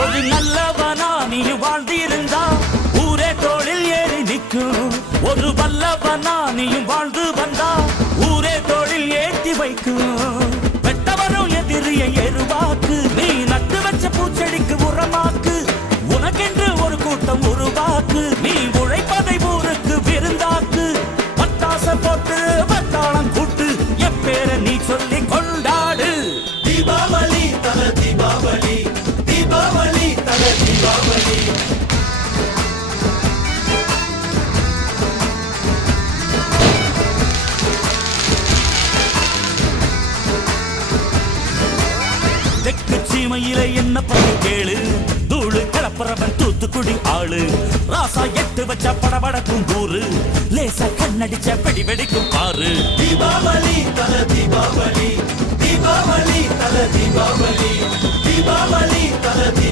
ஒரு நல்லவனா நீ வாழ்ந்திருந்தா ஊரே தோளில் ஏறி நிற்கும். ஒரு வல்லவனா நீயும் வாழ்ந்து வந்தா ஊரே தோளில் ஏற்றி வைக்கும். வெட்டவரும் எதிரியை எருவாக்கு, நீ நட்டு வச்ச பூச்செடிக்கு உரமாக்கு. உனக்கென்று ஒரு கூட்டம் உருவாக்கு, நீ உழைப்பதை ஊருக்கு விருந்தாக்கு. பட்டாச போட்டு பட்டாளம் கூட்டு, எப்பேர நீ சொல்லி கொண்டாடு. தீபாவளி தல தீபாவளி, தீபாவளி தல தீபாவளி. தெற்கு சீமையில என்ன பண்ணி கேளு, தூளு கிளப்புறவன் தூத்துக்குடி ஆளு. ராசா எட்டு வச்ச படபடக்கும் கூறு, லேசா கண்ணடிச்ச வெடி வெடிக்கும் பாரு. தீபாவளி தல தீபாவளி, தீபாவளி தல தீபாவளி.